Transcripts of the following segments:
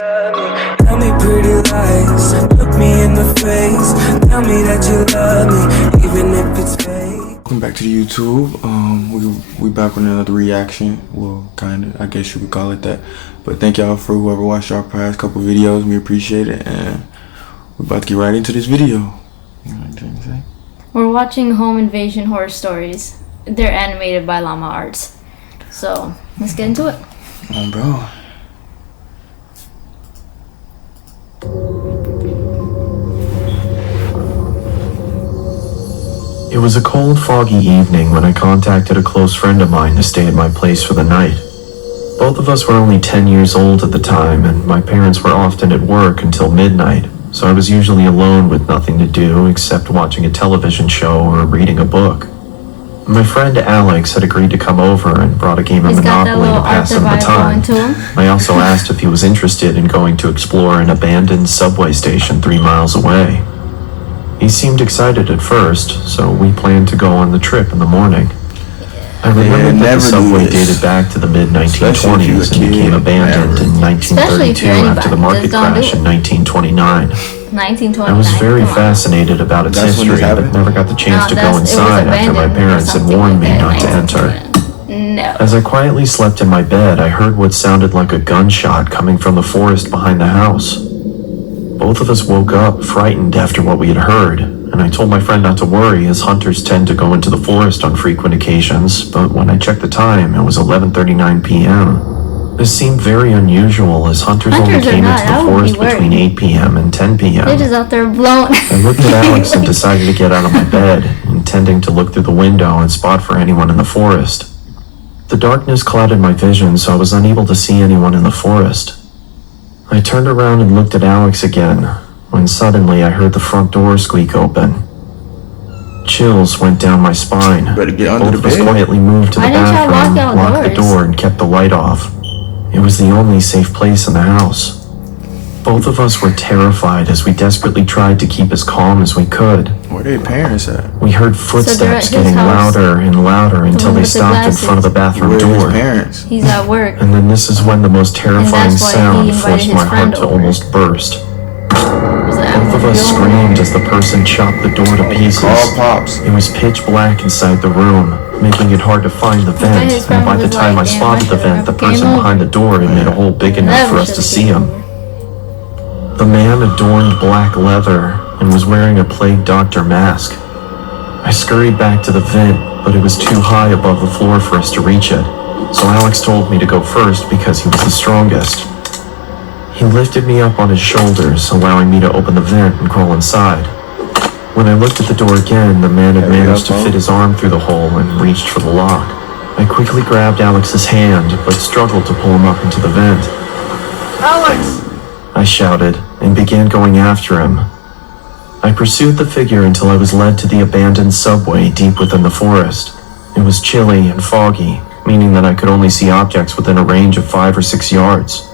love me. Tell me pretty lies, look me in the face. Tell me that you love me, even if it's fake. Welcome back to the YouTube. We back with another reaction. Well, kinda, I guess you would call it that. But thank y'all for whoever watched our past couple videos. We appreciate it, and we're about to get right into this video. You know what I'm saying? We're watching Home Invasion Horror Stories. They're animated by Llama Arts. So, let's get into it. Oh, bro. It was a cold, foggy evening when I contacted a close friend of mine to stay at my place for the night. Both of us were only 10 years old at the time, and my parents were often at work until midnight, so I was usually alone with nothing to do except watching a television show or reading a book. My friend Alex had agreed to come over and brought a game of Monopoly to pass him the time. I also asked if he was interested in going to explore an abandoned subway station 3 miles away. He seemed excited at first, so we planned to go on the trip in the morning. I remembered that the subway dated back to the mid-1920s and became abandoned in 1932 after the market crash in 1929. I was very fascinated about its history, but never got the chance to go inside after my parents had warned me not to enter. No. As I quietly slept in my bed, I heard what sounded like a gunshot coming from the forest behind the house. Both of us woke up, frightened after what we had heard, and I told my friend not to worry, as hunters tend to go into the forest on frequent occasions, but when I checked the time, it was 11:39 p.m. This seemed very unusual, as hunters only came into the forest between 8 p.m. and 10 p.m. They're just out there blown. I looked at Alex and decided to get out of my bed, intending to look through the window and spot for anyone in the forest. The darkness clouded my vision, so I was unable to see anyone in the forest. I turned around and looked at Alex again, when suddenly I heard the front door squeak open. Chills went down my spine. Both of us quietly moved to the bathroom, locked the door, and kept the light off. It was the only safe place in the house. Both of us were terrified as we desperately tried to keep as calm as we could. Where are their parents at? We heard footsteps getting louder and louder until they stopped in front of the bathroom door. He's at work. And then this is when the most terrifying sound forced my heart to almost burst. Both of us screamed as the person chopped the door to pieces. It was pitch black inside the room, making it hard to find the vent, and by the time I spotted the vent, the person behind the door had made a hole big enough for us to see him. The man adorned black leather and was wearing a plague doctor mask. I scurried back to the vent, but it was too high above the floor for us to reach it, so Alex told me to go first because he was the strongest. He lifted me up on his shoulders, allowing me to open the vent and crawl inside. When I looked at the door again, the man had managed to fit his arm through the hole and reached for the lock. I quickly grabbed Alex's hand, but struggled to pull him up into the vent. Alex! I shouted, and began going after him. I pursued the figure until I was led to the abandoned subway deep within the forest. It was chilly and foggy, meaning that I could only see objects within a range of 5 or 6 yards.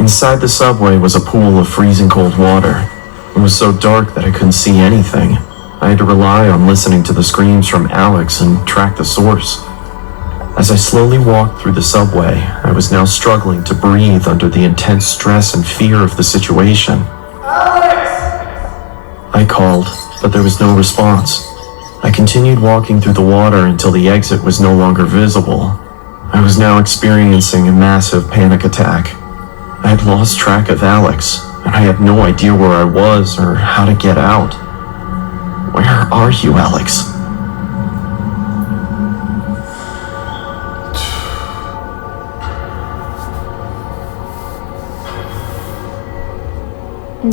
Inside the subway was a pool of freezing cold water. It was so dark that I couldn't see anything. I had to rely on listening to the screams from Alex and track the source. As I slowly walked through the subway, I was now struggling to breathe under the intense stress and fear of the situation. Alex! I called, but there was no response. I continued walking through the water until the exit was no longer visible. I was now experiencing a massive panic attack. I had lost track of Alex, and I had no idea where I was or how to get out. Where are you, Alex?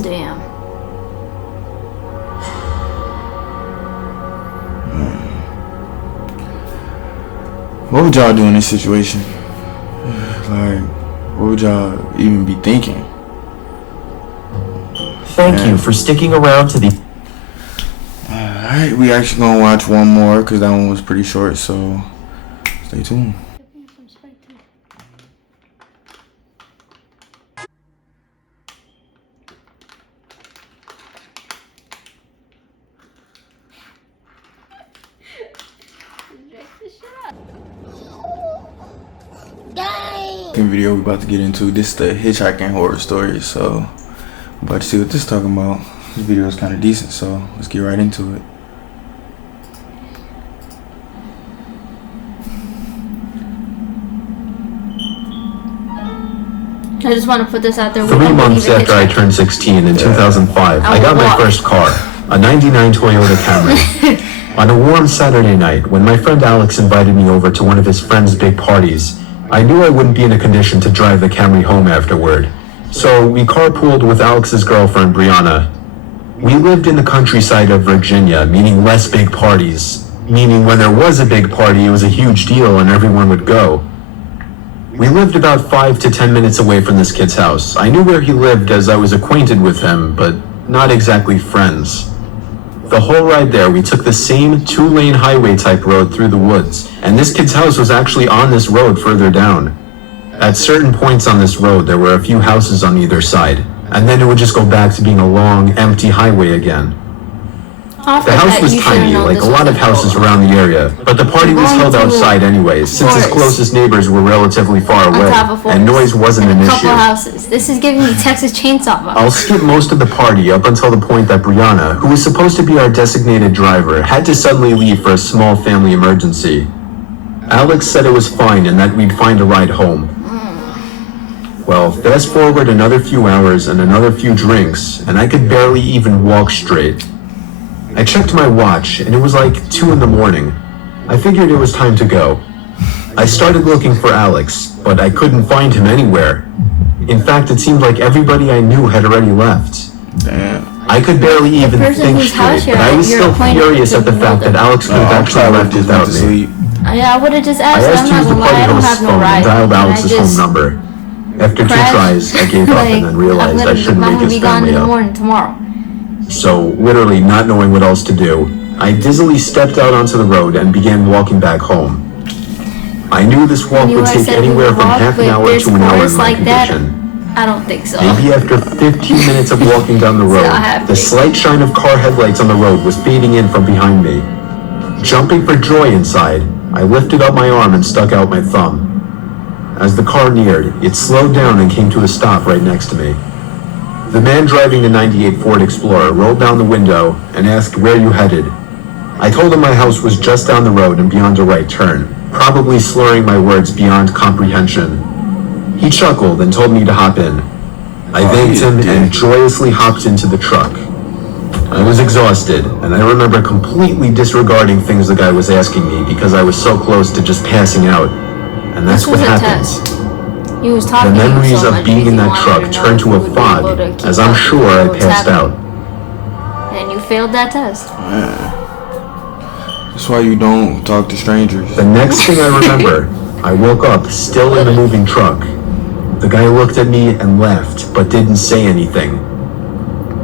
Damn. What would y'all do in this situation? Like, what would y'all even be thinking? Thank you for sticking around to the... Alright, we actually gonna watch one more because that one was pretty short, so stay tuned. Dang! Video we're about to get into. This is the hitchhiking horror story, so we're about to see what this is talking about. This video is kind of decent, so let's get right into it. I just want to put this out there. 3 months after I turned 16 in 2005, I got my first car, a 99 Toyota Camry. On a warm Saturday night, when my friend Alex invited me over to one of his friend's big parties, I knew I wouldn't be in a condition to drive the Camry home afterward. So we carpooled with Alex's girlfriend, Brianna. We lived in the countryside of Virginia, meaning less big parties. Meaning when there was a big party, it was a huge deal and everyone would go. We lived about 5 to 10 minutes away from this kid's house. I knew where he lived as I was acquainted with him, but not exactly friends. The whole ride there, we took the same 2-lane highway type road through the woods, and this kid's house was actually on this road further down. At certain points on this road, there were a few houses on either side, and then it would just go back to being a long, empty highway again. The house was tiny, like a lot of houses around the area, but the party was held outside anyways, since his closest neighbors were relatively far away, and noise wasn't an issue. Houses. This is giving me Texas Chainsaw vibes. I'll skip most of the party up until the point that Brianna, who was supposed to be our designated driver, had to suddenly leave for a small family emergency. Alex said it was fine and that we'd find a ride home. Well, fast forward another few hours and another few drinks, and I could barely even walk straight. I checked my watch, and it was like 2 in the morning. I figured it was time to go. I started looking for Alex, but I couldn't find him anywhere. In fact, it seemed like everybody I knew had already left. Damn. I could barely even think straight, but I was still furious at the fact that Alex could have actually left without me. Yeah, I would have just I asked. asked to use the party host's phone and dialed Alex's home number. After 2 tries, I gave up and then realized I shouldn't make his family up. Tomorrow. So, literally not knowing what else to do, I dizzily stepped out onto the road and began walking back home. I knew this walk would take anywhere from half an hour to an hour in my condition. I don't think so. Maybe after 15 minutes of walking down the road, the slight shine of car headlights on the road was fading in from behind me. Jumping for joy inside, I lifted up my arm and stuck out my thumb. As the car neared, it slowed down and came to a stop right next to me. The man driving the '98 Ford Explorer rolled down the window and asked where you headed. I told him my house was just down the road and beyond a right turn, probably slurring my words beyond comprehension. He chuckled and told me to hop in. I thanked him and joyously hopped into the truck. I was exhausted, and I remember completely disregarding things the guy was asking me because I was so close to just passing out. And that's what happens. He was talking the memories so of being in that truck turned to a fog, as I'm sure I passed out. And you failed that test. That's why you don't talk to strangers. The next thing I remember, I woke up still in the moving truck. The guy looked at me and laughed, but didn't say anything.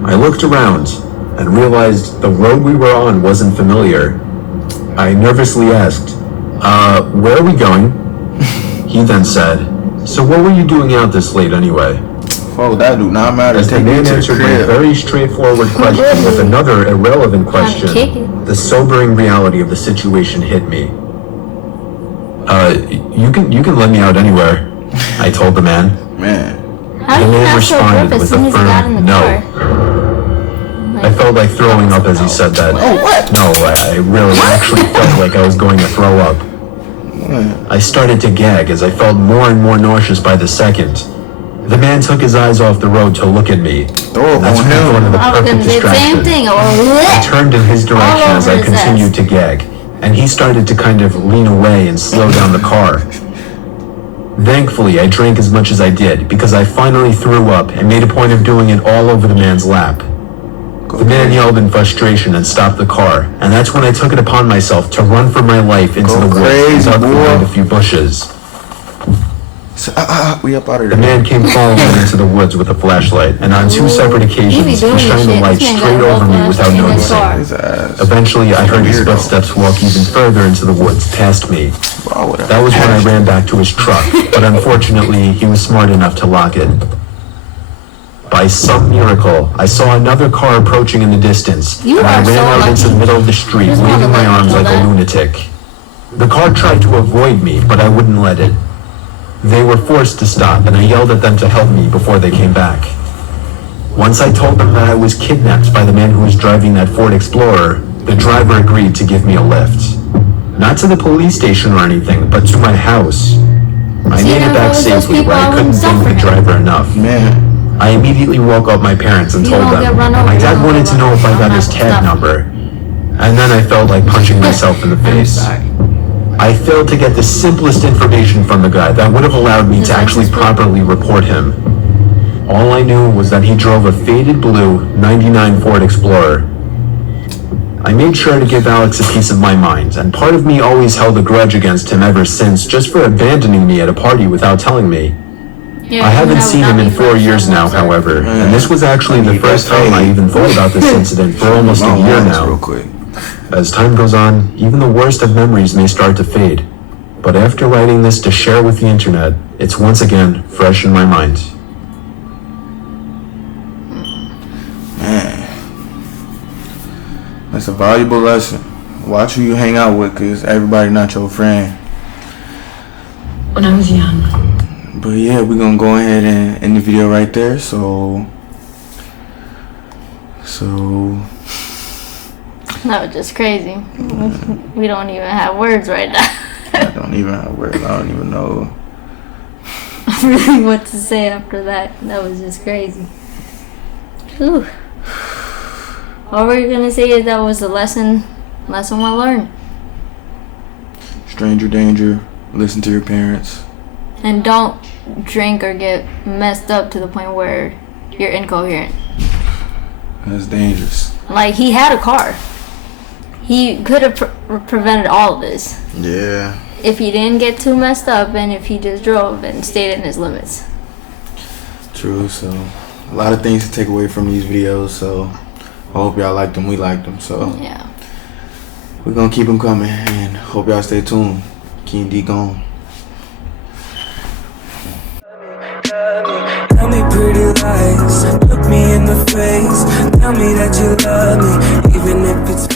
I looked around and realized the road we were on wasn't familiar. I nervously asked, where are we going? He then said, so what were you doing out this late anyway? Oh, that do not matter. As the man answered my very straightforward question with another irrelevant question, the sobering reality of the situation hit me. You can let me out anywhere, I told the man. Man. The man responded with a firm no. I felt like throwing up as he said that. Oh, what? No, I really actually felt like I was going to throw up. I started to gag as I felt more and more nauseous by the second. The man took his eyes off the road to look at me. That's when I thought of the perfect distraction. I turned in his direction as I continued to gag, and he started to kind of lean away and slow down the car. Thankfully, I drank as much as I did because I finally threw up and made a point of doing it all over the man's lap. The man yelled in frustration and stopped the car, and that's when I took it upon myself to run for my life into the woods and duck behind a few bushes. We up out of there. The man came following me into the woods with a flashlight, and on 2 separate occasions, he shined the light straight over me without noticing. Eventually, I heard his footsteps walk even further into the woods past me. That was when I ran back to his truck, but unfortunately, he was smart enough to lock it. By some miracle, I saw another car approaching in the distance, and I ran out into the middle of the street, waving my arms like a lunatic. The car tried to avoid me, but I wouldn't let it. They were forced to stop, and I yelled at them to help me before they came back. Once I told them that I was kidnapped by the man who was driving that Ford Explorer, the driver agreed to give me a lift. Not to the police station or anything, but to my house. I made it back safely, but I couldn't thank the driver enough. Man. I immediately woke up my parents and told them. My dad wanted to know if I got his tag number. And then I felt like punching myself in the face. I failed to get the simplest information from the guy that would have allowed me to actually properly report him. All I knew was that he drove a faded blue '99 Ford Explorer. I made sure to give Alex a piece of my mind, and part of me always held a grudge against him ever since, just for abandoning me at a party without telling me. Yeah, I haven't seen him in 4 years now, however, and this was actually the first time I even thought about this incident for almost a year now. As time goes on, even the worst of memories may start to fade. But after writing this to share with the internet, it's once again fresh in my mind. Man, that's a valuable lesson. Watch who you hang out with, cause everybody not your friend. When I was young. But yeah, we're gonna go ahead and end the video right there. So That was just crazy. We don't even have words right now. I don't even have words. I don't even know Really what to say after that. That was just crazy. Whew. All we're gonna say is that was a lesson well learned. stranger danger. Listen to your parents. And don't drink or get messed up to the point where you're incoherent. That's dangerous. Like, he had a car. He could have prevented all of this Yeah. if he didn't get too messed up and if he just drove and stayed in his limits. True. So a lot of things to take away from these videos. So I hope y'all liked them. We liked them. So Yeah. we're gonna keep them coming, and hope y'all stay tuned. QUI&D gone. Tell me pretty lies, look me in the face, tell me that you love me, even if it's